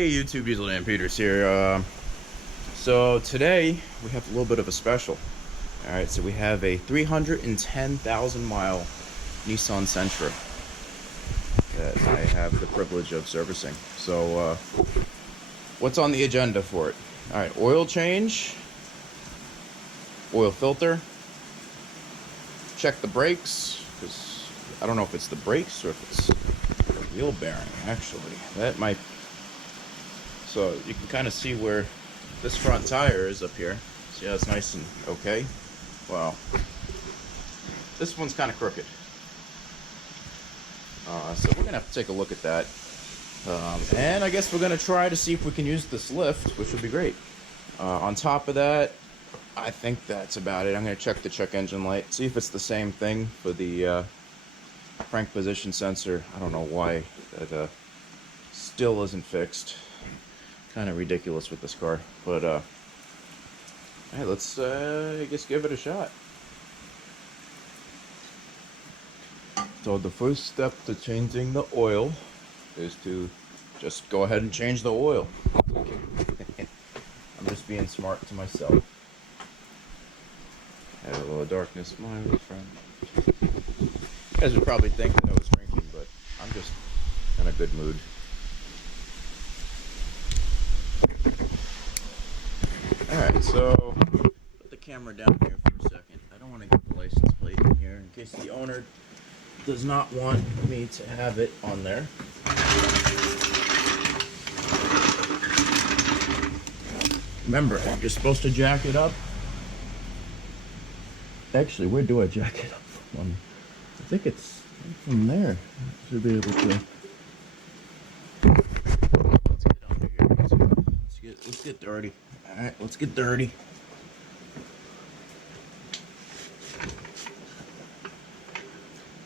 Hey YouTube, Diesel Dan Peters here. So today we have a little bit of a special. Alright, so we have a 310,000 mile Nissan Sentra that I have the privilege of servicing. So what's on the agenda for it? Alright, oil change, oil filter, check the brakes, because I don't know if it's the brakes or if it's the wheel bearing actually. That might. So you can kind of see where this front tire is up here. See how it's nice and okay? Well, this one's kind of crooked. So we're going to have to take a look at that. And I guess we're going to try to see if we can use this lift, which would be great. On top of that, I think that's about it. I'm going to check the check engine light, see if it's the same thing for the crank position sensor. I don't know why that still isn't fixed. Kind of ridiculous with this car, but hey, let's I guess give it a shot. So the first step to changing the oil is to just go ahead and change the oil. I'm just being smart to myself. Had a little darkness, my old friend. You guys would probably think that I was drinking, but I'm just in a good mood. Alright, so put the camera down here for a second. I don't want to get the license plate in here in case the owner does not want me to have it on there. Remember, you're supposed to jack it up. Actually, where do I jack it up from? I think it's from there. I should be able to. Let's get under here. Let's get dirty. Alright, let's get dirty.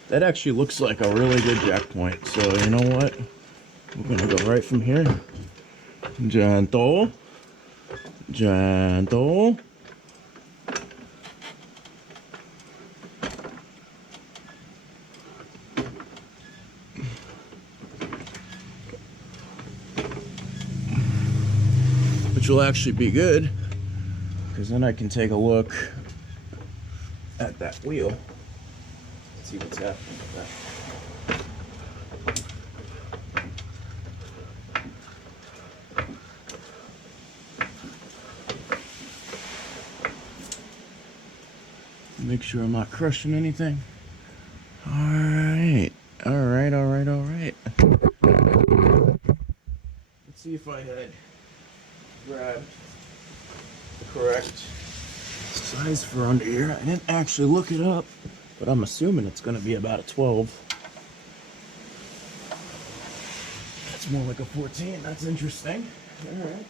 That actually looks like a really good jack point. So you know what? We're gonna go right from here. Gentle. Gentle. Which will actually be good, because then I can take a look at that wheel, see what's happening with that. Make sure I'm not crushing anything. Alright, alright. Let's see if I had grabbed the correct size for under here. I didn't actually look it up, but I'm assuming it's going to be about a 12. That's more like a 14. That's interesting. Alright.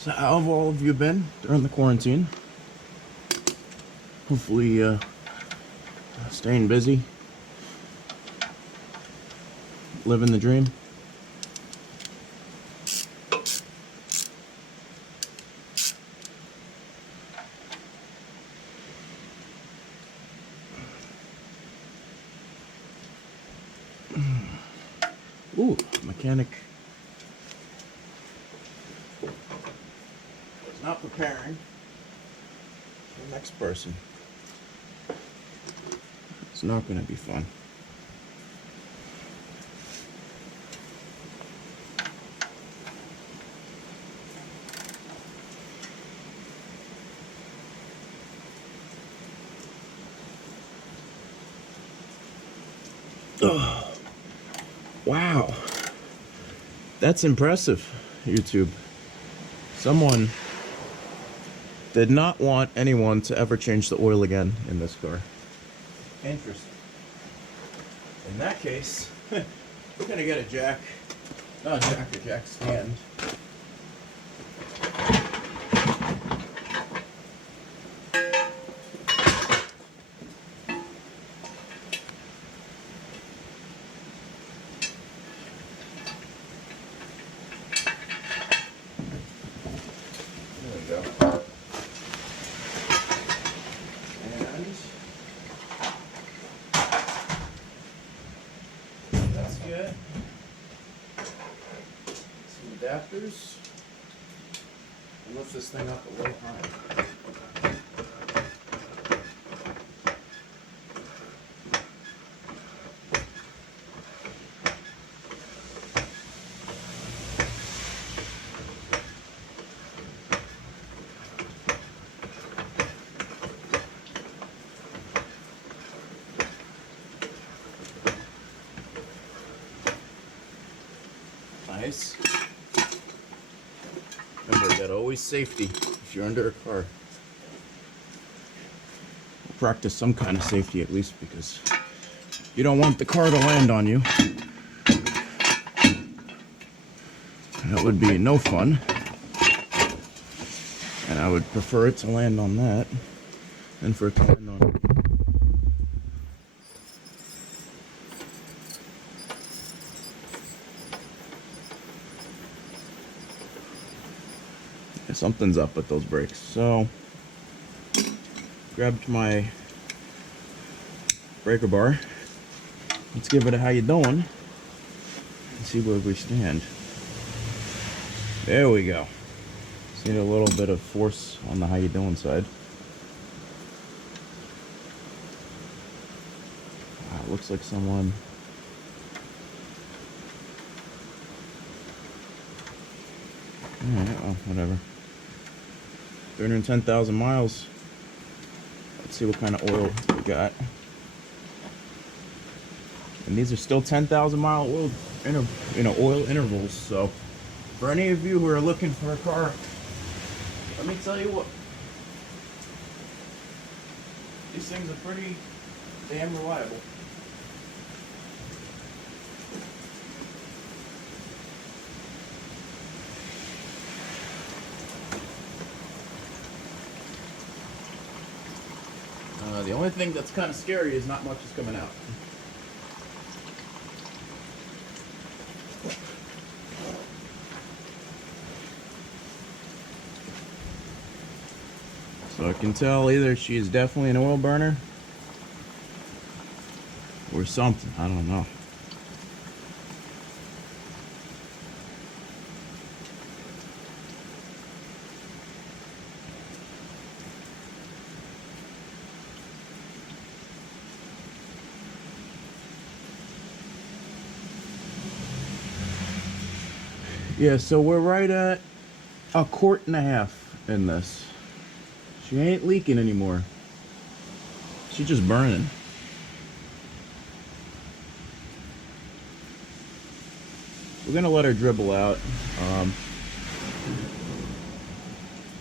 So how have all of you been during the quarantine? Hopefully, staying busy, living the dream. Ooh, mechanic was not preparing for the next person. It's not going to be fun. Oh, wow. That's impressive, YouTube. Someone did not want anyone to ever change the oil again in this car. Interesting. In that case, we're gonna get a jack, not a jack, a jack stand. There we go. adapters. And lift this thing up a little higher. Nice. Remember, you gotta always safety if you're under a car. Practice some kind of safety at least, because you don't want the car to land on you. That would be no fun. And I would prefer it to land on that than for it to land on. Something's up with those brakes. So, grabbed my breaker bar. Let's give it a how you doing and see where we stand. There we go. See a little bit of force on the how you doing side. Wow, it looks like someone. Alright, well, whatever. 310,000 miles. Let's see what kind of oil we got. And these are still 10,000 mile oil, oil intervals. So, for any of you who are looking for a car, let me tell you what. These things are pretty damn reliable. The only thing that's kind of scary is not much is coming out. So I can tell either she is definitely an oil burner or something. I don't know. Yeah, so we're right at 1.5 quarts in this. She ain't leaking anymore. She's just burning. We're gonna let her dribble out.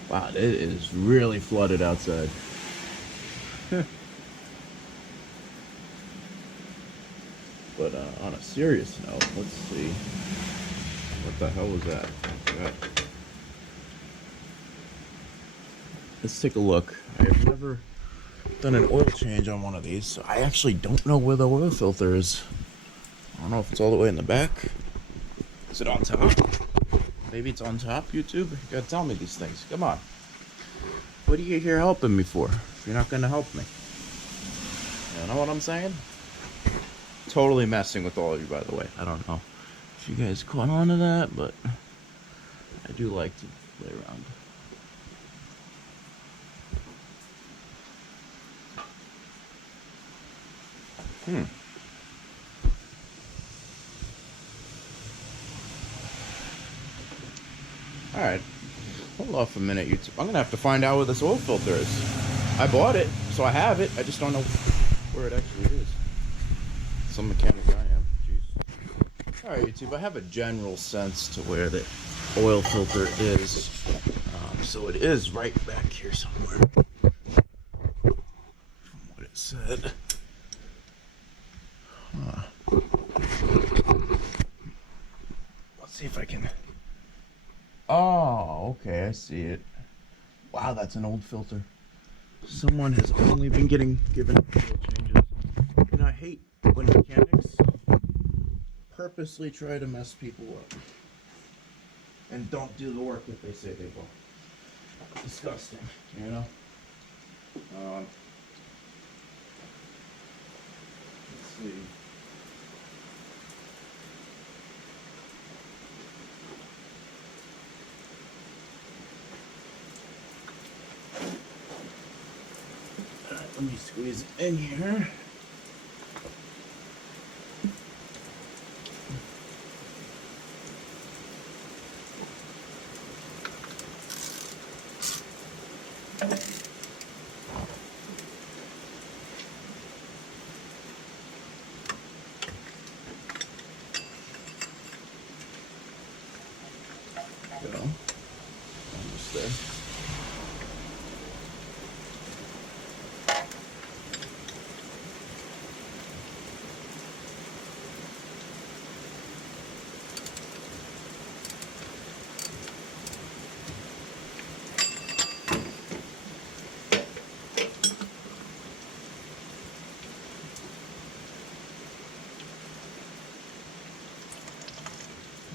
Wow, it is really flooded outside. But on a serious note, let's see. What the hell was that? Let's take a look. I've never done an oil change on one of these, so I actually don't know where the oil filter is. I don't know if it's all the way in the back. Is it on top? Maybe it's on top, YouTube? You gotta tell me these things. Come on. What are you here helping me for if you're not gonna help me? You know what I'm saying? Totally messing with all of you, by the way. I don't know if you guys caught on to that, but I do like to play around. Alright, hold off a minute, YouTube. I'm gonna have to find out where this oil filter is. I bought it, so I have it. I just don't know where it actually is. Some mechanic I am. Jeez. Alright, YouTube, I have a general sense to where the oil filter is. So it is right back here somewhere. From what it said. Let's see if I can. Oh, okay, I see it. Wow, that's an old filter. Someone has only been given oil changes. And I hate when mechanics purposely try to mess people up and don't do the work that they say they will. Disgusting, you know? Let's see. Let me squeeze it in here. Go. Almost there.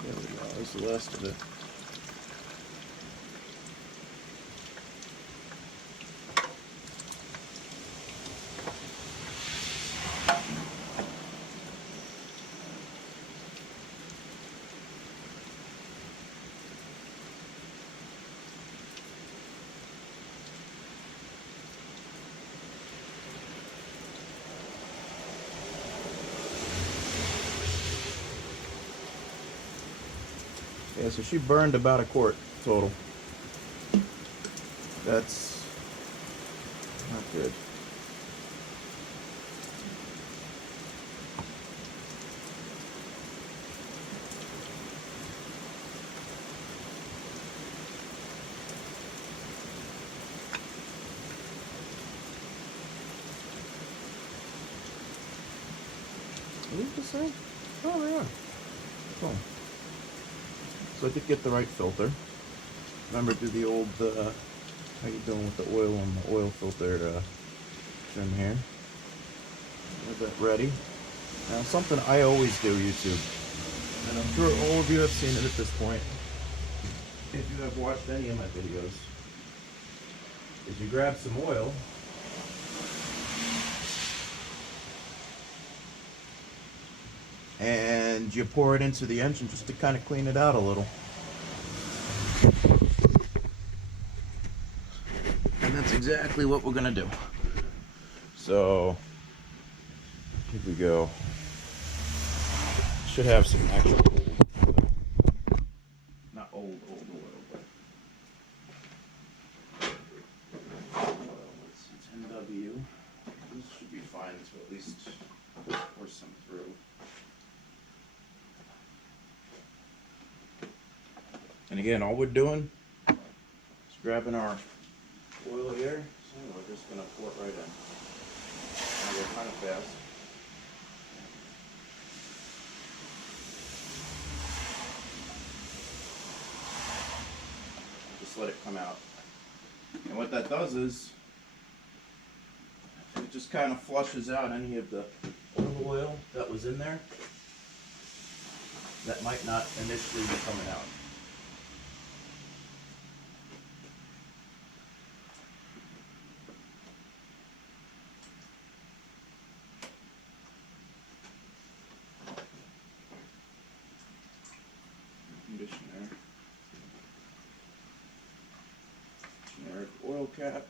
There we go. There's the last of it. Yeah, so she burned about a quart total. That's not good. What did you say? Oh, yeah. Cool. So I did get the right filter. Remember, do the old, how you doing with the oil on the oil filter trim here. Have that ready. Now, something I always do, YouTube, and I'm sure all of you have seen it at this point, if you have watched any of my videos, is you grab some oil, and you pour it into the engine just to kind of clean it out a little. And that's exactly what we're going to do. So, here we go. Should have some actual oil. Not oil, but let's see, 10W. This should be fine to at least pour some through. And again, all we're doing is grabbing our oil here, so we're just going to pour it right in. Now go kind of fast. Just let it come out. And what that does is, it just kind of flushes out any of the oil that was in there that might not initially be coming out. Conditioner, generic oil cap.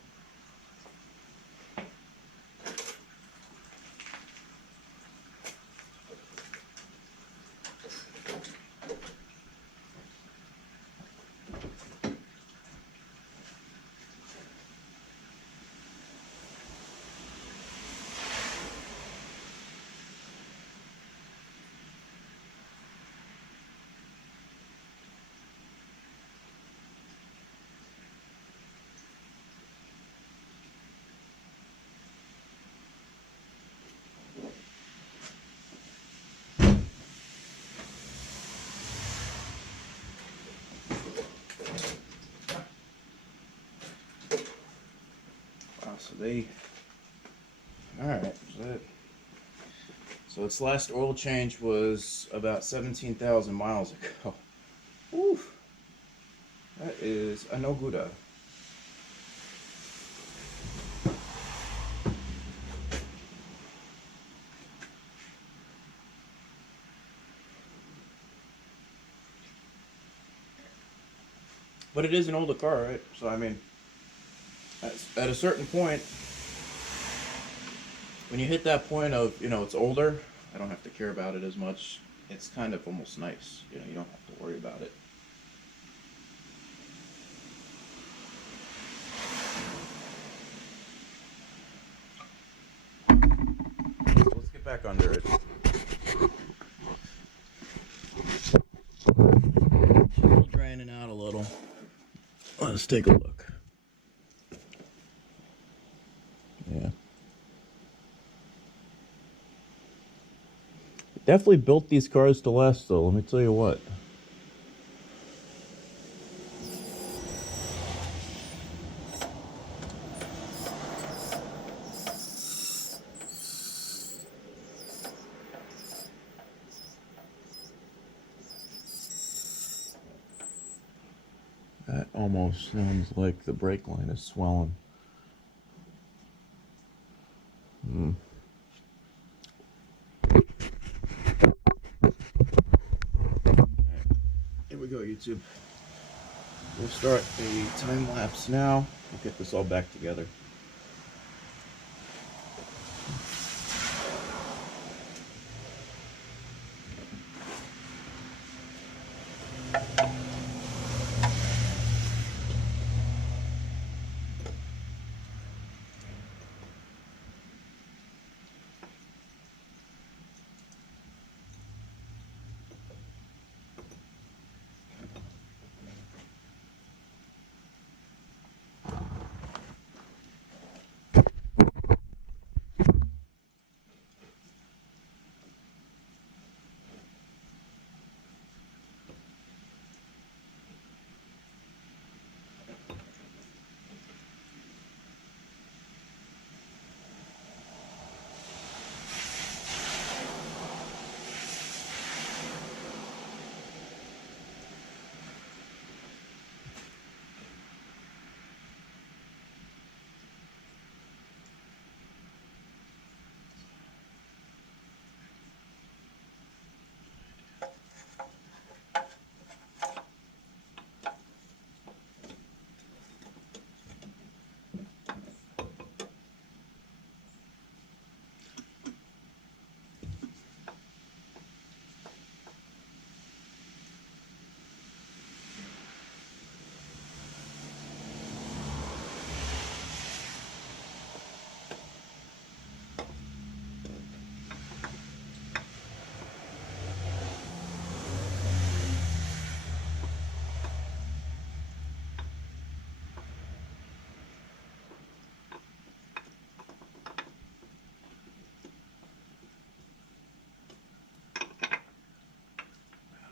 So they, all right, so its last oil change was about 17,000 miles ago. Woo, that is a no gooda. But it is an older car, right? So I mean, at a certain point, when you hit that point of, it's older, I don't have to care about it as much. It's kind of almost nice. You don't have to worry about it. So let's get back under it. Draining out a little. Let's take a look. Yeah. Definitely built these cars to last, though, let me tell you what. That almost sounds like the brake line is swelling. Here we go, YouTube. We'll start a time lapse now. We'll get this all back together.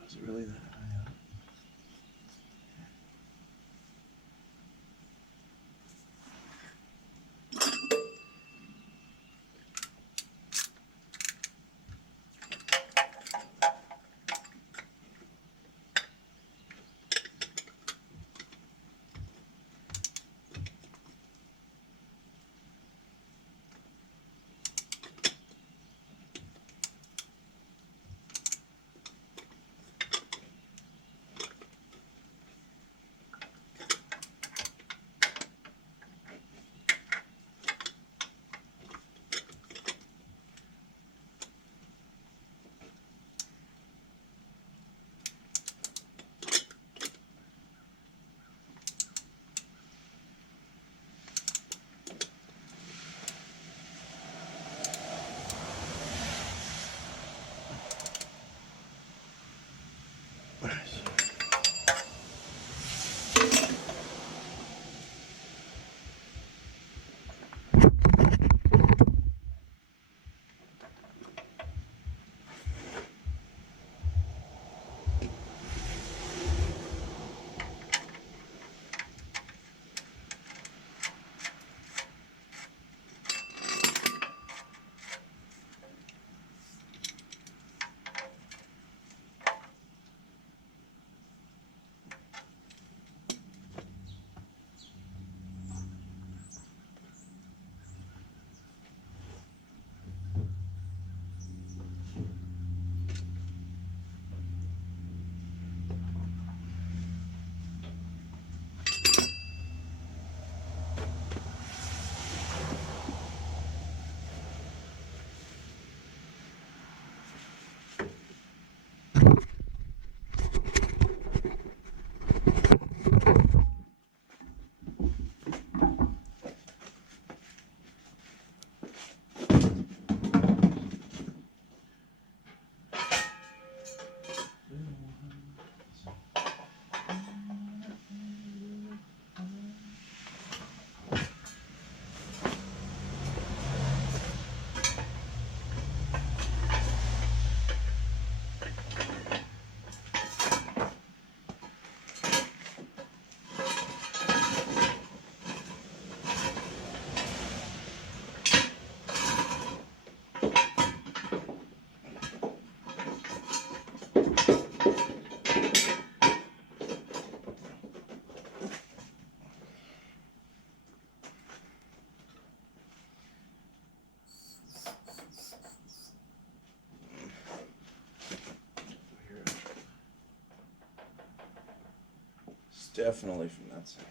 Is it really that high up? Definitely from that side.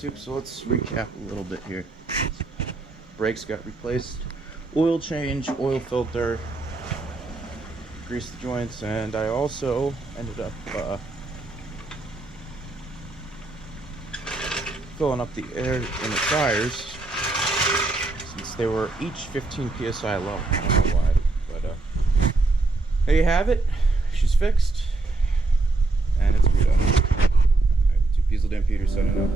YouTube, so let's recap a little bit here. Brakes got replaced, oil change, oil filter, greased the joints, and I also ended up filling up the air in the tires since they were each 15 psi low. I don't know why, but there you have it. She's fixed, and it's good. Alright, 2 Diesel Dan Peter signing up.